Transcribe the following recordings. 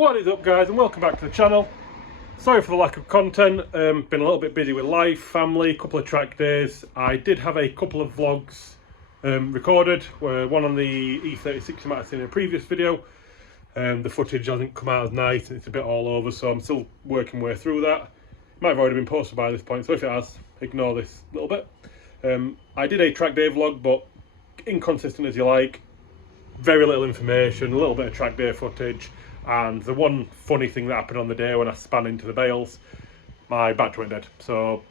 What is up, guys, and welcome back to the channel. Sorry for the lack of content. Been a little bit busy with life, family, a couple of track days. I did have a couple of vlogs recorded, one on the E36 you might have seen in a previous video. The footage hasn't come out as nice, it's a bit all over, so I'm still working my way through that. It might have already been posted by this point, so if it has, ignore this little bit. I did a track day vlog, but inconsistent as you like. Very little information, a little bit of track day footage, and the one funny thing that happened on the day when I span into the bales, my battery went dead, so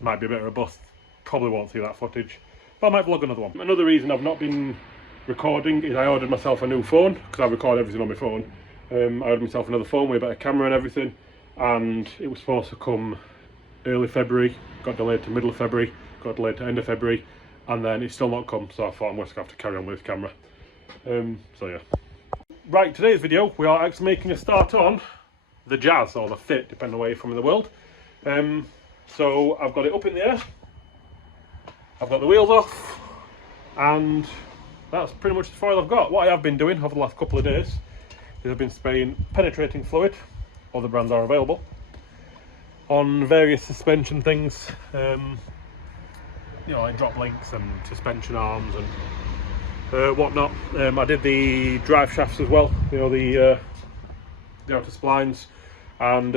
might be a bit of a bust. Probably won't see that footage, but I might vlog another one. Another reason I've not been recording is I ordered myself a new phone, because I record everything on my phone. I ordered myself another phone with a better camera and everything, and it was supposed to come early February, got delayed to middle of February, got delayed to end of February, and then it's still not come, so I thought I'm just going to have to carry on with this camera. So yeah. Right, today's video we are actually making a start on the Jazz, or the Fit, depending on where you're from in the world. So I've got it up in the air, I've got the wheels off, and that's pretty much the foil I've got. What I have been doing over the last couple of days is I've been spraying penetrating fluid, other brands are available, on various suspension things, you know, like drop links and suspension arms and whatnot. I did the drive shafts as well, you know, the outer splines, and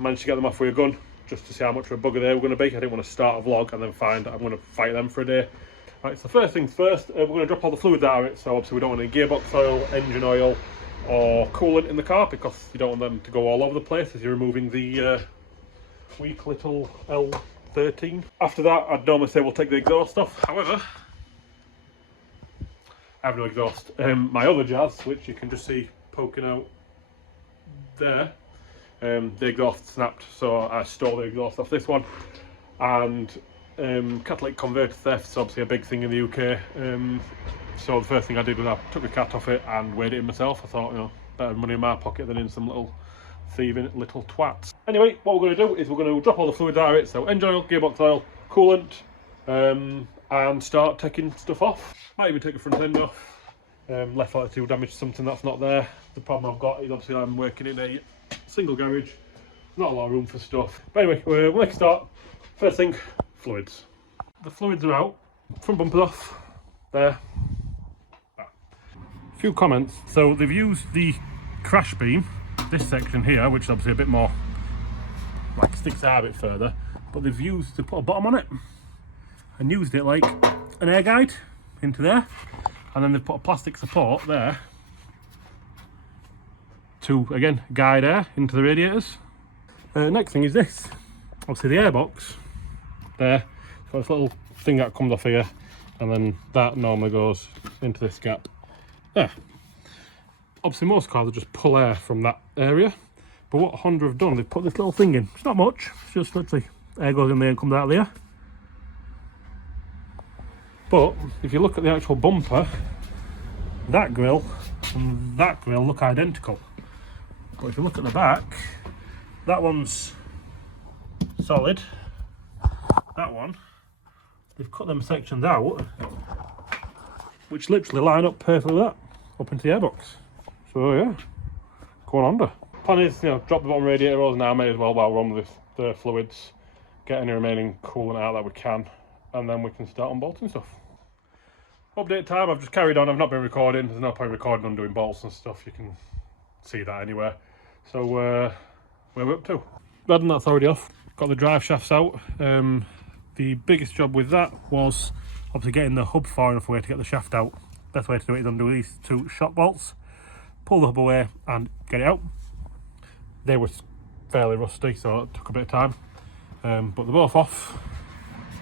managed to get them off with a gun just to see how much of a bugger they were going to be. I didn't want to start a vlog and then find I'm going to fight them for a day. Right, so first things first, we're going to drop all the fluids out of it. So obviously we don't want any gearbox oil, engine oil or coolant in the car, because you don't want them to go all over the place as you're removing the weak little L13. After that, I'd normally say we'll take the exhaust off. However, I have no exhaust. My other Jazz, which you can just see poking out there, the exhaust snapped, so I stole the exhaust off this one. And catalytic converter theft is obviously a big thing in the UK. So the first thing I did was I took the cat off it and weighed it in myself. I thought, you know, better money in my pocket than in some little thieving little twats. Anyway, what we're going to do is we're going to drop all the fluids out of it. So engine oil, gearbox oil, coolant, and start taking stuff off. Might even take the front end off. Left altitude damage, something that's not there. The problem I've got is obviously I'm working in a single garage, not a lot of room for stuff. But anyway, we'll make a start. First thing, fluids. The fluids are out, front bumper's off, there. A few comments. So they've used the crash beam, this section here, which is obviously a bit more, like, sticks out a bit further, but they've used to put a bottom on it and used it like an air guide into there, and then they've put a plastic support there to again guide air into the radiators. Next thing is this, obviously the airbox there, got this little thing that comes off here, and then that normally goes into this gap there. Obviously most cars will just pull air from that area, but what Honda have done, they've put this little thing in. It's not much, it's just literally air goes in there and comes out there. But if you look at the actual bumper, that grille and that grille look identical. But if you look at the back, that one's solid. That one, they've cut them sections out, which literally line up perfectly with that, up into the airbox. So yeah, go on Honda. Plan is, you know, drop the bottom radiator hose now, may as well while we're on with the fluids, get any remaining coolant out that we can, and then we can start unbolting stuff. Update time, I've just carried on, I've not been recording, there's no point recording on doing bolts and stuff, you can see that anywhere. So where we're up to. Rather than that's already off, got the drive shafts out. The biggest job with that was obviously getting the hub far enough away to get the shaft out. Best way to do it is undo these two shock bolts, pull the hub away and get it out. They were fairly rusty, so it took a bit of time, but they're both off.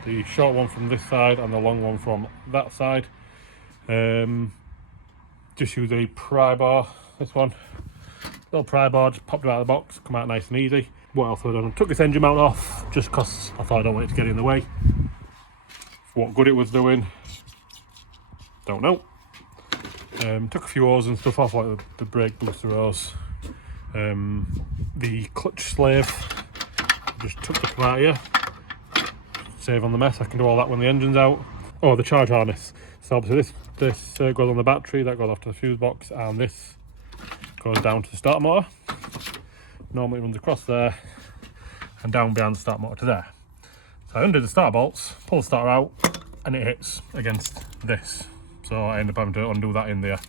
The short one from this side and the long one from that side. Just use a pry bar, this one, little pry bar, just popped it out of the box, come out nice and easy. What else have I done? I took this engine mount off just because I thought I don't want it to get in the way. What good it was doing, don't know. Took a few hoses and stuff off, like the brake booster hose, the clutch slave, just took the out here. Save on the mess, I can do all that when the engine's out. Oh, the charge harness. So obviously this goes on the battery, that goes off to the fuse box, and this goes down to the starter motor. Normally it runs across there and down behind the starter motor to there. So I undid the starter bolts, pull the starter out, and it hits against this. So I end up having to undo that in there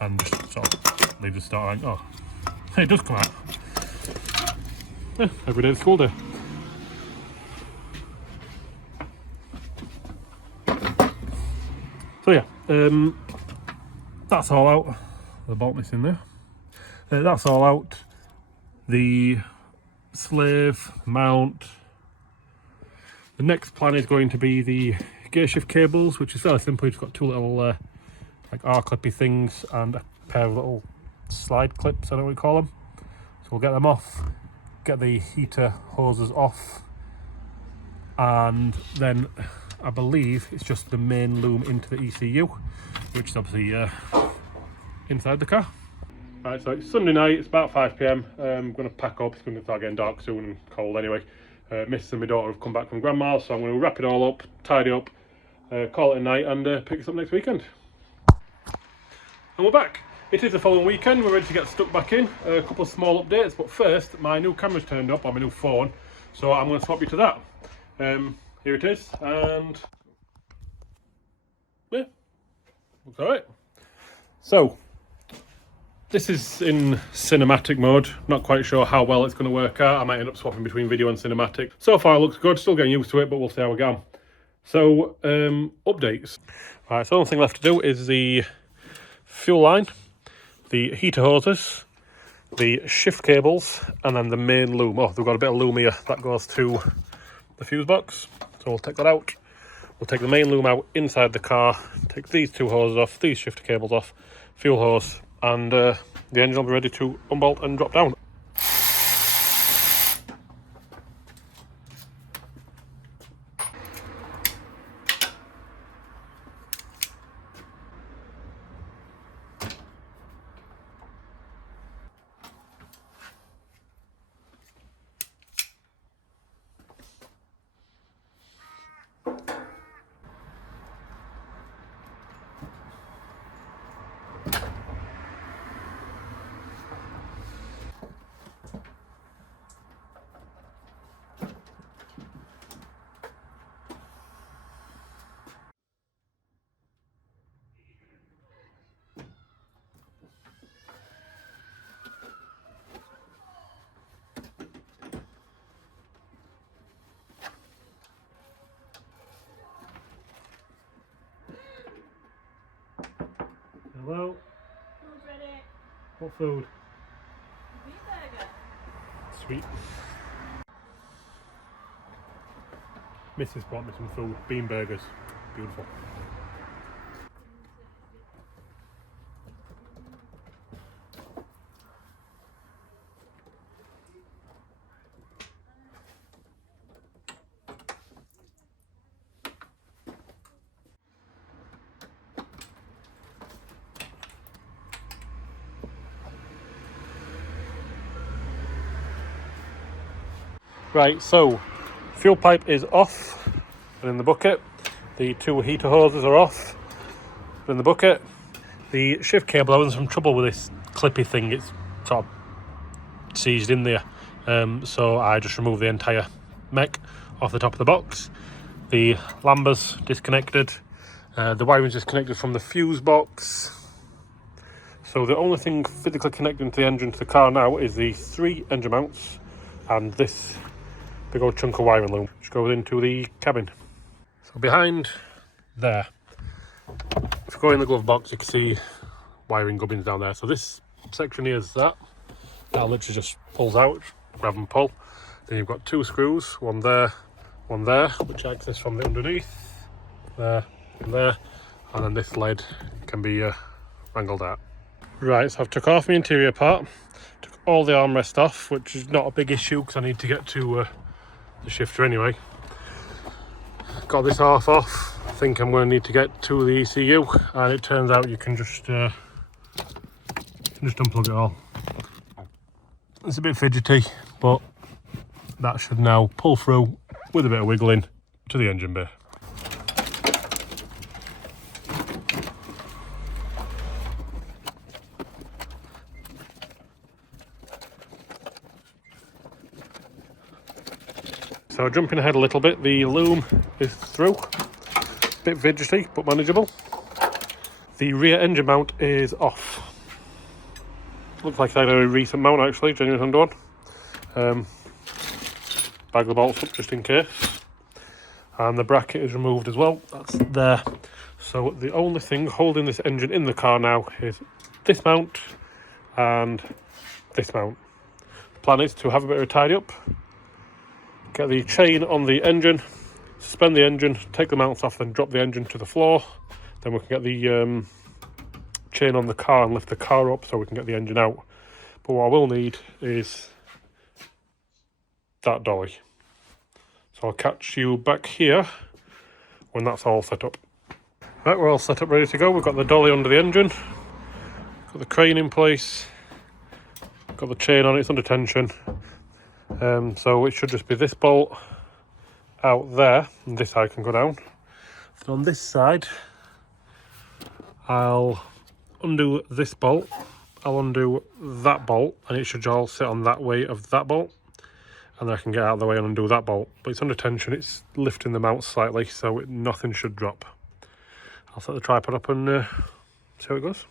and just sort of leave the starter on. Oh, it does come out. Yeah, every day's a school day. So yeah, that's all out. The bolt missing there. That's all out. The slave mount. The next plan is going to be the gear shift cables, which is fairly simple. You've got two little like R-clippy things and a pair of little slide clips, I don't know what you call them. So we'll get them off, get the heater hoses off, and then I believe it's just the main loom into the ECU, which is obviously inside the car. Right, so it's Sunday night, it's about 5 PM. I'm going to pack up, it's going to start getting dark soon and cold anyway. Mrs and my daughter have come back from grandma's, so I'm going to wrap it all up, tidy up, call it a night, and pick us up next weekend. And we're back. It is the following weekend, we're ready to get stuck back in. A couple of small updates, but first, my new camera's turned up on my new phone, so I'm going to swap you to that. Here it is, and yeah, looks alright. So, this is in cinematic mode. Not quite sure how well it's going to work out. I might end up swapping between video and cinematic. So far it looks good, still getting used to it, but we'll see how we go. So, updates. Right, so the only thing left to do is the fuel line, the heater hoses, the shift cables, and then the main loom. Oh, they've got a bit of loom here that goes to the fuse box. So we'll take that out. We'll take the main loom out inside the car, take these two hoses off, these shifter cables off, fuel hose, and the engine will be ready to unbolt and drop down. Hello? Food's ready. What food? Beef burger. Sweet. Mrs. brought me some food, bean burgers. Beautiful. Right, so fuel pipe is off and in the bucket. The two heater hoses are off and in the bucket. The shift cable, I was in some trouble with this clippy thing. It's sort of seized in there. So I just removed the entire mech off the top of the box. The lamber's disconnected. The wiring's disconnected from the fuse box. So the only thing physically connecting to the engine to the car now is the 3 engine mounts and this big old chunk of wiring loom which goes into the cabin. So behind there, if you go in the glove box, you can see wiring gubbins down there. So this section here is that literally just pulls out, grab and pull. Then you've got 2 screws, one there, which access from the underneath, there and there, and then this lead can be wrangled out. Right, so I've took off my interior part, took all the armrest off, which is not a big issue because I need to get to the shifter anyway. Got this half off. I think I'm going to need to get to the ECU, and it turns out you can just unplug it all. It's a bit fidgety, but that should now pull through with a bit of wiggling to the engine bay. so jumping ahead a little bit, the loom is through. Bit fidgety, but manageable. The rear engine mount is off. Looks like I had a recent mount actually, genuine Honda one. Bag the bolts up just in case. And the bracket is removed as well, that's there. So the only thing holding this engine in the car now is this mount and this mount. The plan is to have a bit of a tidy up, get the chain on the engine, suspend the engine, take the mounts off, then drop the engine to the floor. Then we can get the chain on the car and lift the car up so we can get the engine out. But what I will need is that dolly. So I'll catch you back here when that's all set up. Right, we're all set up, ready to go. We've got the dolly under the engine, got the crane in place, got the chain on it, it's under tension. So it should just be this bolt out there, and this side can go down. So on this side, I'll undo this bolt, I'll undo that bolt, and it should all sit on that way of that bolt. And then I can get out of the way and undo that bolt. But it's under tension, it's lifting the mount slightly, so nothing should drop. I'll set the tripod up and see how it goes.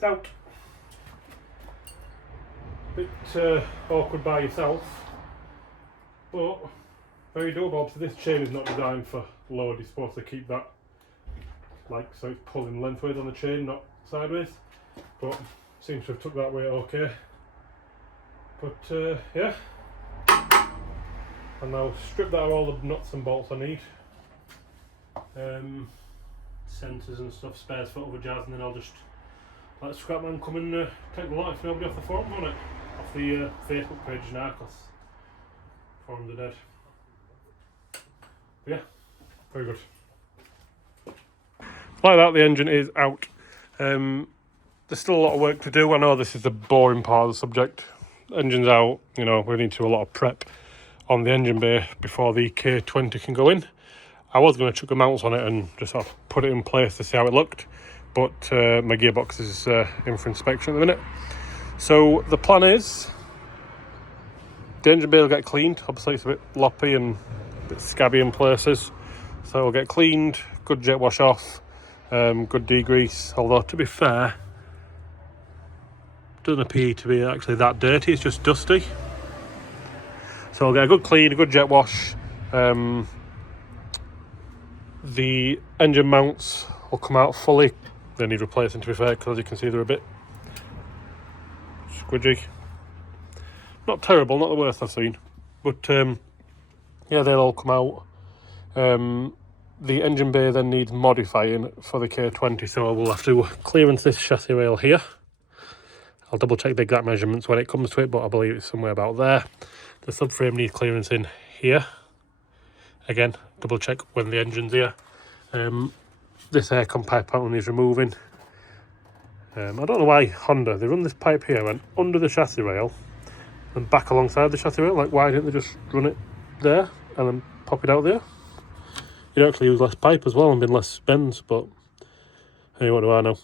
It's out. Bit awkward by yourself, but very doable. So this chain is not designed for load. It's supposed to keep that like so it's pulling lengthways on the chain, not sideways. But seems to have took that way okay. But yeah, and I'll strip that of all the nuts and bolts I need. Sensors and stuff, spares for other jazz, and then I'll just let Scrapman come and take the lot if nobody off the forum on it. Off the Facebook page now, because forums are dead. But yeah, very good. Like that, the engine is out. There's still a lot of work to do. I know this is the boring part of the subject. Engine's out, you know, we need to do a lot of prep on the engine bay before the K20 can go in. I was going to chuck the mounts on it and just sort of put it in place to see how it looked, but my gearbox is in for inspection at the minute. So the plan is the engine bay will get cleaned. Obviously it's a bit loppy and a bit scabby in places, so it'll get cleaned, good jet wash off, good degrease, although to be fair it doesn't appear to be actually that dirty, it's just dusty. So I'll get a good clean, a good jet wash. The engine mounts will come out fully. They need replacing, to be fair, because as you can see they're a bit squidgy. Not terrible, not the worst I've seen, but yeah, they'll all come out. The engine bay then needs modifying for the K20, so we'll have to clearance this chassis rail here. I'll double check the exact measurements when it comes to it, but I believe it's somewhere about there. The subframe needs clearance in here. Again, double check when the engine's here. This aircon pipe pattern is removing. I don't know why Honda, they run this pipe here and under the chassis rail and back alongside the chassis rail. Like, why didn't they just run it there and then pop it out there? You'd actually use less pipe as well and bin less bends, but hey, what do I know?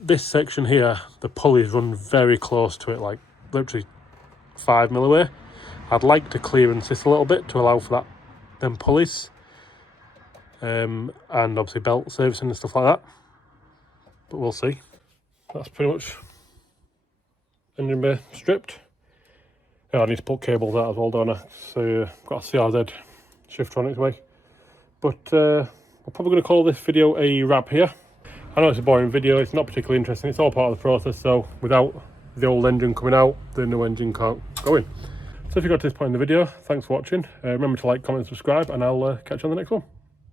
This section here, the pulleys run very close to it, like literally 5 mil away. I'd like to clearance this a little bit to allow for that, them pulleys, and obviously belt servicing and stuff like that, but we'll see. That's pretty much engine bay stripped. Yeah, I need to put cables out as well, don't I? So got a CRZ shifter on its way. But we're probably going to call this video a wrap here. I know it's a boring video, it's not particularly interesting, it's all part of the process, so without the old engine coming out, the new engine can't go in. So if you got to this point in the video, thanks for watching. Remember to like, comment and subscribe, and I'll catch you on the next one.